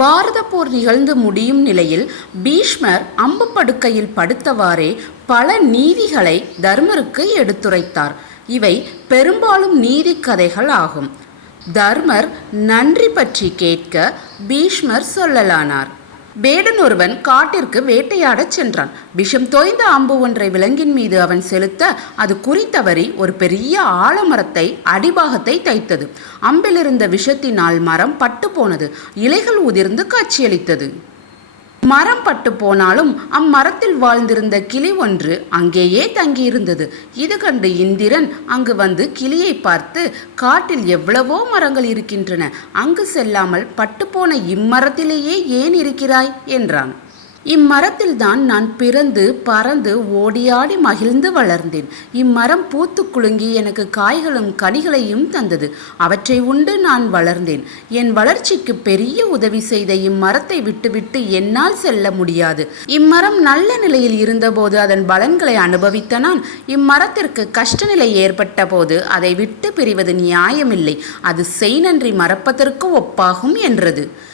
பாரத போர் நிகழ்ந்து முடியும் நிலையில் பீஷ்மர் அம்பு படுக்கையில் படுத்தவாறே பல நீதிகளை தர்மருக்கு எடுத்துரைத்தார். இவை பெரும்பாலும் நீதி கதைகள் ஆகும். தர்மர் நன்றி பற்றி கேட்க பீஷ்மர் சொல்லலானார். வேடன் ஒருவன் காட்டிற்கு வேட்டையாடச் சென்றான். விஷம் தோய்ந்த அம்பு ஒன்றை விலங்கின் மீது அவன் செலுத்த அது குறித்தவறி ஒரு பெரிய ஆலமரத்தை அடிபாகத்தை தைத்தது. அம்பிலிருந்த விஷத்தினால் மரம் பட்டு போனது. இலைகள் உதிர்ந்து காட்சியளித்தது. மரம் பட்டு போனாலும் அம்மரத்தில் வாழ்ந்திருந்த கிளி ஒன்று அங்கேயே தங்கியிருந்தது. இது கண்டு இந்திரன் அங்கு வந்து கிளியை பார்த்து காட்டில் எவ்வளவோ மரங்கள் இருக்கின்றன. அங்கு செல்லாமல் பட்டுப்போன இம்மரத்திலேயே ஏன் இருக்கிறாய்? என்றான். இம்மரத்தில்தான் நான் பிறந்து பறந்து ஓடியாடி மகிழ்ந்து வளர்ந்தேன். இம்மரம் பூத்து குலுங்கி எனக்கு காய்களும் கனிகளையும் தந்தது. அவற்றை உண்டு நான் வளர்ந்தேன். என் வளர்ச்சிக்கு பெரிய உதவி செய்த இம்மரத்தை விட்டுவிட்டு என்னால் செல்ல முடியாது. இம்மரம் நல்ல நிலையில் இருந்தபோது அதன் பலன்களை அனுபவித்த நான். இம்மரத்திற்கு கஷ்டநிலை ஏற்பட்ட போது அதை விட்டு பிரிவது நியாயமில்லை. அது செய் நன்றி மறப்பதற்கு ஒப்பாகும் என்றது.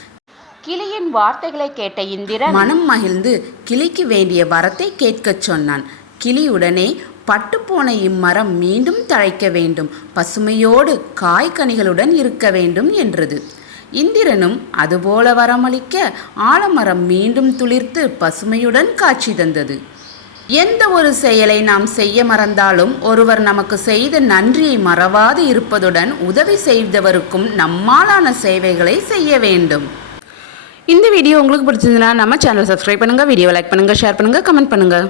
கிளியின் வார்த்தைகளை கேட்ட இந்திரன் மனம் மகிழ்ந்து கிளிக்கு வேண்டிய வரத்தை கேட்கச் சொன்னான். கிளியுடனே பட்டுப்போன இம்மரம் மீண்டும் தழைக்க வேண்டும். பசுமையோடு காய்கனிகளுடன் இருக்க வேண்டும் என்றது. இந்திரனும் அதுபோல வரமளிக்க ஆலமரம் மீண்டும் துளிர்த்து பசுமையுடன் காட்சி தந்தது. எந்த ஒரு செயலை நாம் செய்ய மறந்தாலும் ஒருவர் நமக்கு செய்த நன்றியை மறவாது இருப்பதுடன் உதவி செய்தவருக்கும் நம்மாலான சேவைகளை செய்ய வேண்டும். இந்த வீடியோ உங்களுக்கு பிடிச்சிருந்ததுன்னா நம்ம சேனல் சப்ஸ்கிரைப் பண்ணுங்கள் வீடியோ லைக் பண்ணுங்கள் ஷேர் பண்ணுங்கள் கமெண்ட் பண்ணுங்கள்